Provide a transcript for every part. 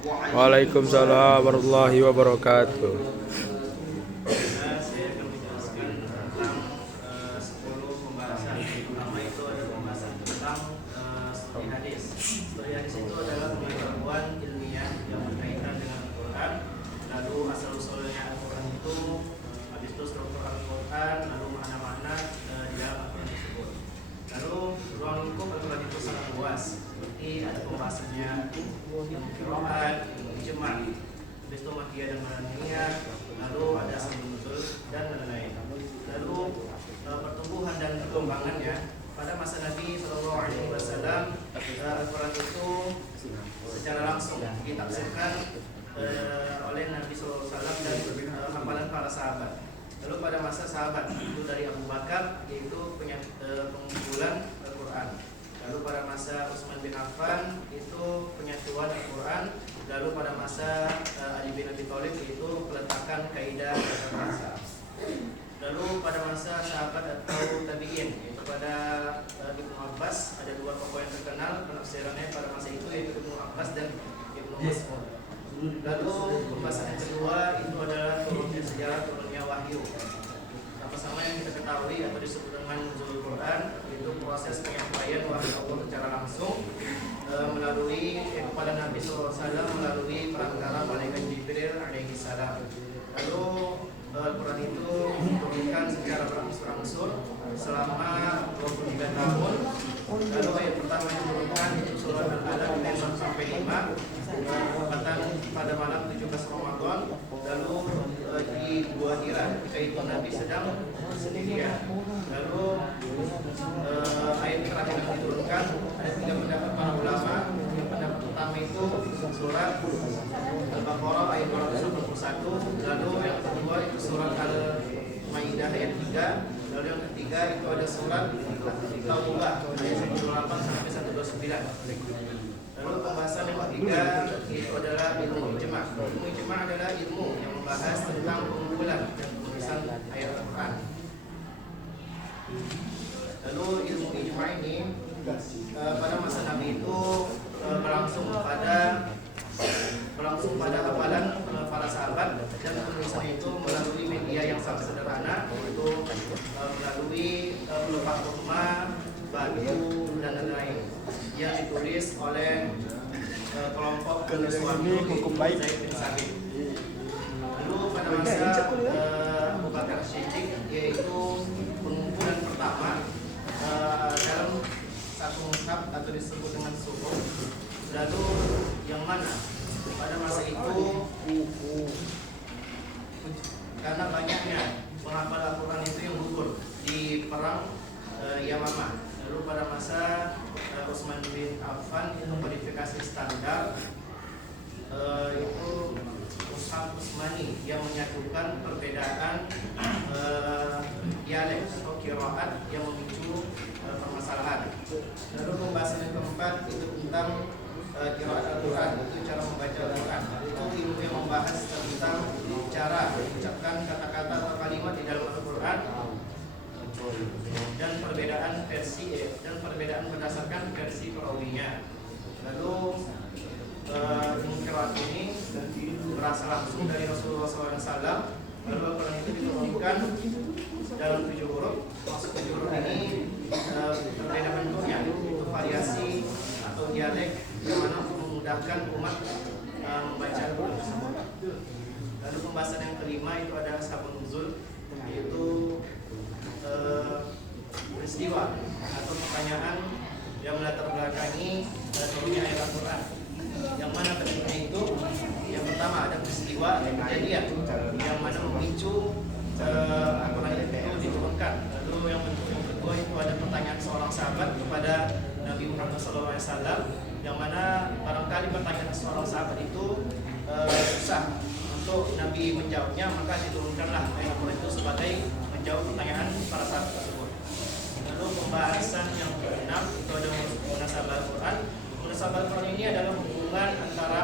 Waalaikumsalam warahmatullahi wabarakatuh. Saya akan menjelaskan tentang 10 pembahasan. Pertama itu ada pembahasan tentang studi hadis. Studi hadis itu adalah pengetahuan ilmiah yang berkaitan dengan Al-Quran. Lalu asal usulnya Al-Quran itu, habis itu struktur Al-Quran, lalu makna-makna di dalam Al-Quran tersebut. Lalu ruang lingkup Al-Quran itu sangat luas. Seperti ada pembahasannya ilmu qiraat, ilmu ijma', habis itu makiyah dan madaniyah, lalu ada asal nuzul dan lain-lain. Lalu pertumbuhan dan perkembangannya pada masa Nabi Shallallahu Alaihi Wasallam, Al-Quran itu secara langsung ditafsirkan oleh Nabi Shallallahu Alaihi Wasallam dan hafalan para sahabat. Lalu pada masa sahabat itu dari Abu Bakar, yaitu pengumpulan Al-Quran. Lalu pada masa Utsman bin Affan itu penyatuan Al-Quran. Lalu pada masa Ali bin Abi Thalib itu peletakan kaidah bahasa. Lalu pada masa sahabat atau tabi'in, yaitu pada Ibnu Abbas, ada dua tokoh yang terkenal penafsirannya pada masa itu, yaitu Ibnu Abbas dan Ibnu Mas'ud. Lalu pembahasan yang kedua itu adalah sejarah turunnya wahyu. Sama-sama yang kita ketahui atau disebut dengan nuzulul Quran, itu proses penyampaian wahyu Allah secara langsung melalui kepada Nabi SAW melalui perantara malaikat Jibril alaihi salam. Lalu Al-Quran itu diturunkan secara berangsur-angsur selama 23 tahun. Lalu ayat pertama yang diturunkan itu surat Al-Alaq ayat 1 sampai 5, pada malam 17 Ramadan. Lalu di Gua Hira ketika itu Nabi sedang sendirian. Lalu ayat terakhir yang diturunkan ada 3 pendapat para ulama. Yang pendapat pertama itu surat Al-Baqarah ayat 281. Lalu yang kedua itu surat Al-Maidah ayat 3. Lalu yang ketiga itu ada surat Taubah ayat 128 sampai 129. Lalu pembahasan yang ketiga itu adalah ilmu ijma'. Ilmu ijma' adalah ilmu yang membahas tentang pengumpulan dan penulisan ayat Al-Quran. Lalu ilmu ijma' ini pada masa Nabi itu berlangsung pada hafalan para sahabat, dan penulisan itu melalui media yang sangat sederhana, yaitu melalui pelupak rumah, batu dan lain-lain yang ditulis oleh kelompok penulis waktu Zaid bin Sabit. Lalu pada masa Abu Bakar Siddiq, yaitu pengumpulan pertama dalam satu mushaf atau disebut dengan suhuf. Lalu yang mana pada masa itu karena banyaknya penghafal Al-Quran itu yang gugur di perang Yamamah. Lalu pada masa Utsman bin Affan itu modifikasi standar itu Mushaf Utsmani yang menyatukan perbedaan dialek atau qiraat yang memicu permasalahan. Lalu pembahasan yang keempat itu tentang qiraat Al-Quran, itu cara membaca Al-Quran. Itu ilmu yang membahas tentang cara mengucapkan kata-kata atau kalimat di dalam Al-Quran dan perbedaan berdasarkan versi perawinya. Lalu ilmu qiraat ini berasal langsung dari Rasulullah SAW. Lalu Al-Quran itu diturunkan dalam 7 huruf. Maksud 7 huruf ini berbeda bentuknya, itu variasi atau dialek yang mana untuk memudahkan umat membaca Al-Quran tersebut. Lalu pembahasan yang kelima itu adalah sabab nuzul, yaitu peristiwa atau pertanyaan yang melatar belakangi turunnya ayat Al-Quran. Yang mana bentuknya itu, yang pertama ada peristiwa atau kejadian yang mana memicu Al-Quran itu diturunkan. Lalu yang bentuk yang kedua itu ada pertanyaan seorang sahabat kepada Nabi Muhammad SAW, yang mana barangkali pertanyaan seorang sahabat itu susah untuk Nabi menjawabnya, maka diturunkanlah ayat Al-Quran itu sebagai menjawab pertanyaan para sahabat tersebut. Lalu pembahasan yang keenam itu ada munasabah Al-Quran. Munasabah Al-Quran ini adalah hubungan antara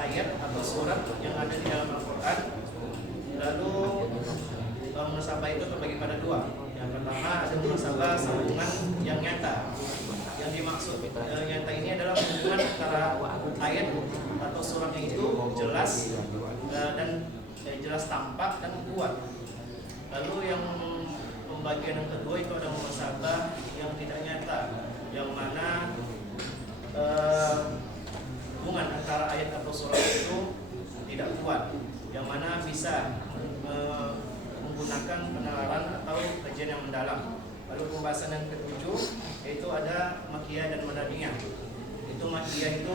ayat atau surat yang ada di dalam Al-Quran. Lalu munasabah itu terbagi pada dua. Yang pertama ada munasabah sambungan yang nyata, Yang dimaksud nyata ini adalah hubungan antara ayat atau suratnya itu jelas dan jelas tampak dan kuat. Lalu yang pembagian yang kedua itu ada muhasabah yang tidak nyata, yang mana hubungan antara ayat atau surat itu tidak kuat, yang mana bisa menggunakan penalaran atau kajian yang mendalam. Lalu pembahasan yang ketujuh yaitu ada makiyah dan madaniyah. Itu makiyah itu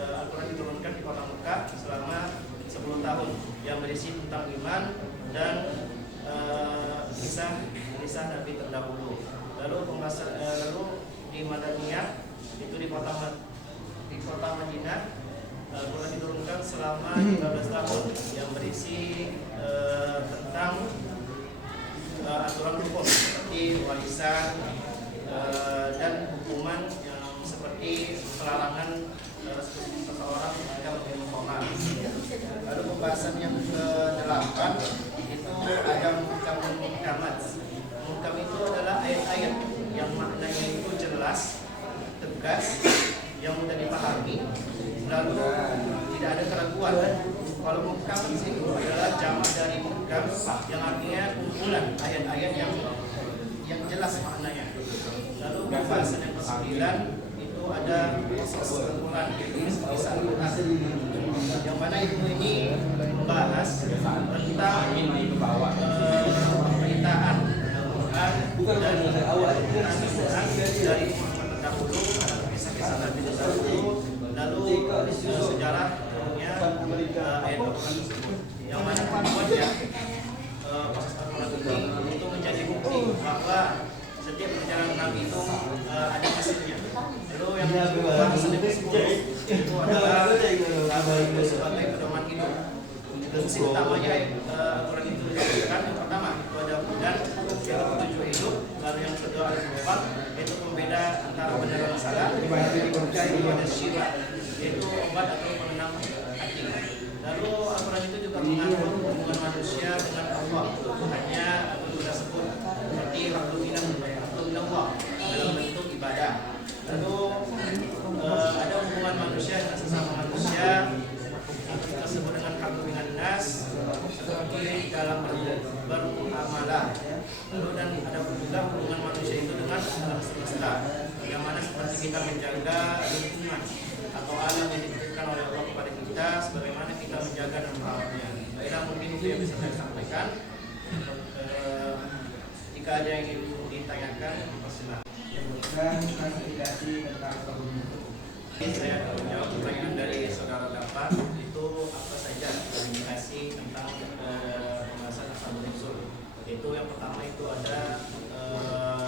Al-Quran diturunkan di kota Mekah selama 10 tahun yang berisi tentang iman dan kisah Nabi terdahulu. Lalu pembahasan di madaniyah itu di kota Madinah, Al-Quran diturunkan selama 15 tahun yang berisi tentang aturan hukum seperti warisan dan hukuman yang seperti pelarangan seseorang jika meminum khamar. Lalu pembahasan yang ke-8 itu ada muhkam dan muhkamat. Muhkam itu adalah ayat-ayat yang maknanya itu jelas, tegas, yang mudah dipahami, lalu tidak ada keraguan. Kalau muhkam itu adalah jamak dari muhkam yang artinya kumpulan ayat-ayat yang jelas maknanya. Lalu pembahasan yang ke-9 itu ada proses Al-Quran, kisah Al-Quran, yang mana ilmu ini membahas tentang pemberitaan Al-Quran dan Al-Quran dari terdahulu, kisah-kisah Nabi terdahulu, lalu sejarah ayat Al-Quran tersebut, yang mana tujuannya proses Al-Quran itu menjadi bukti bahwa setiap perjalanan Nabi itu ada hasilnya. Lalu yang pembahasan yang ke-10 itu adalah Al-Quran itu sebagai pedoman hidup. Fungsi utamanya Al-Quran itu diturunkan, yang pertama itu ada hudan, yaitu petunjuk hidup. Lalu yang kedua al-Furqan, yaitu pembeda antara benar dan salah. Yang ketiga itu ada syifa, yaitu obat atau penenang hati. Lalu Al-Quran itu juga mengatur hubungan manusia dengan Allah. Hanya kita sebut seperti waktu Allah dalam bentuk ibadah. Lalu ada hubungan manusia dengan sesama manusia, kita sebut dengan hakku minan nas, seperti dalam bermuamalah. Lalu dan ada juga hubungan manusia itu dengan alam semesta, yang mana seperti kita menjaga lingkungan atau alam yang diberikan oleh Allah kepada kita, sebagaimana kita menjaga dan merawatnya. Baiklah, mungkin itu yang bisa saya sampaikan. Jika ada yang ditanyakan, persilakan. Saya akan menjawab pertanyaan dari saudara Dapat. Itu apa saja klarifikasi tentang pembahasan asal usul? Itu yang pertama itu ada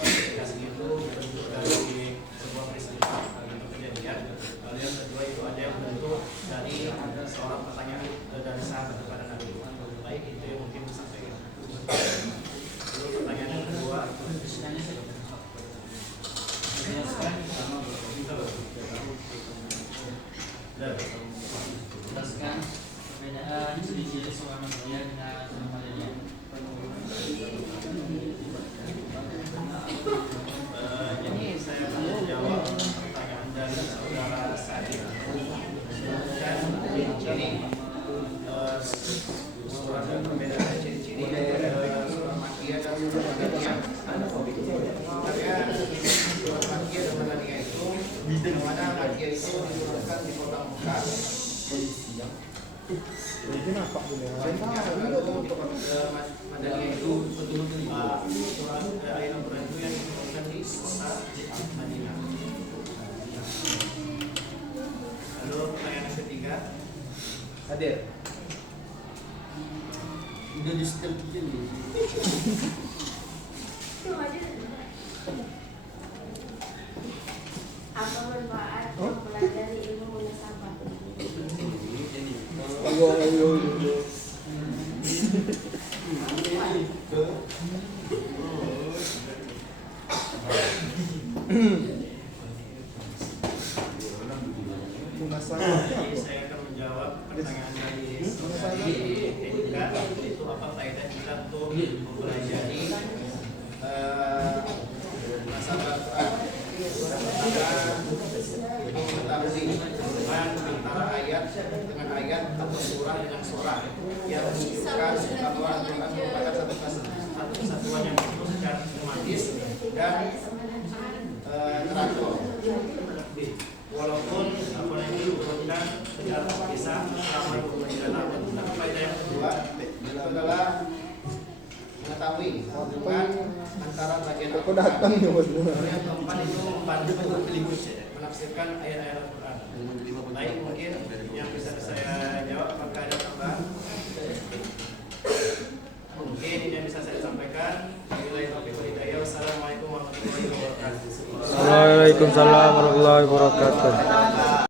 klarifikasi itu bentuk dari sebuah peristiwa atau kejadian. Lalu yang kedua itu ada yang bentuk dari seorang pertanyaan dari sahabat kepada Nabi. Baik, itu yang mungkin disampaikan. Lalu pertanyaan yang kedua. Jelaskan perbedaan ciri-ciri seorang manusia dengan manusia. Jadi saya akan menjawab pertanyaan dari saudara Sadid. Dan ciri-ciri surat dan perbedaan ciri-ciri surat Makiyah dan surat Madaniyah. Makanya surat Makiyah dan Madaniyah itu di mana Makiyah itu diturunkan di kota Mekah. Lalu untuk Madaniyah itu surat ayat Al-Quran itu yang diturunkan di kota Madinah. Lalu pertanyaan yang ketiga. Hadir. Udah di setel begini. Apa manfaat mempelajari ilmu muhasabah? Jadi saya akan menjawab pertanyaan dari saudari Edika, itu apa faedah kita untuk mempelajari masalah Al-Quran. Pertama mengetahui hubungan antara bagian Aku datang ya bos. Lalu yang keempat itu membantu menafsirkan ayat-ayat Al-Quran. Baik, mungkin yang bisa saya jawab, apakah ada tambahan? Mungkin ini yang bisa saya sampaikan. Wabillahi taufiq wal hidayah. Wassalamualaikum warahmatullahi wabarakatuh. Waalaikumsalam warahmatullahi wabarakatuh.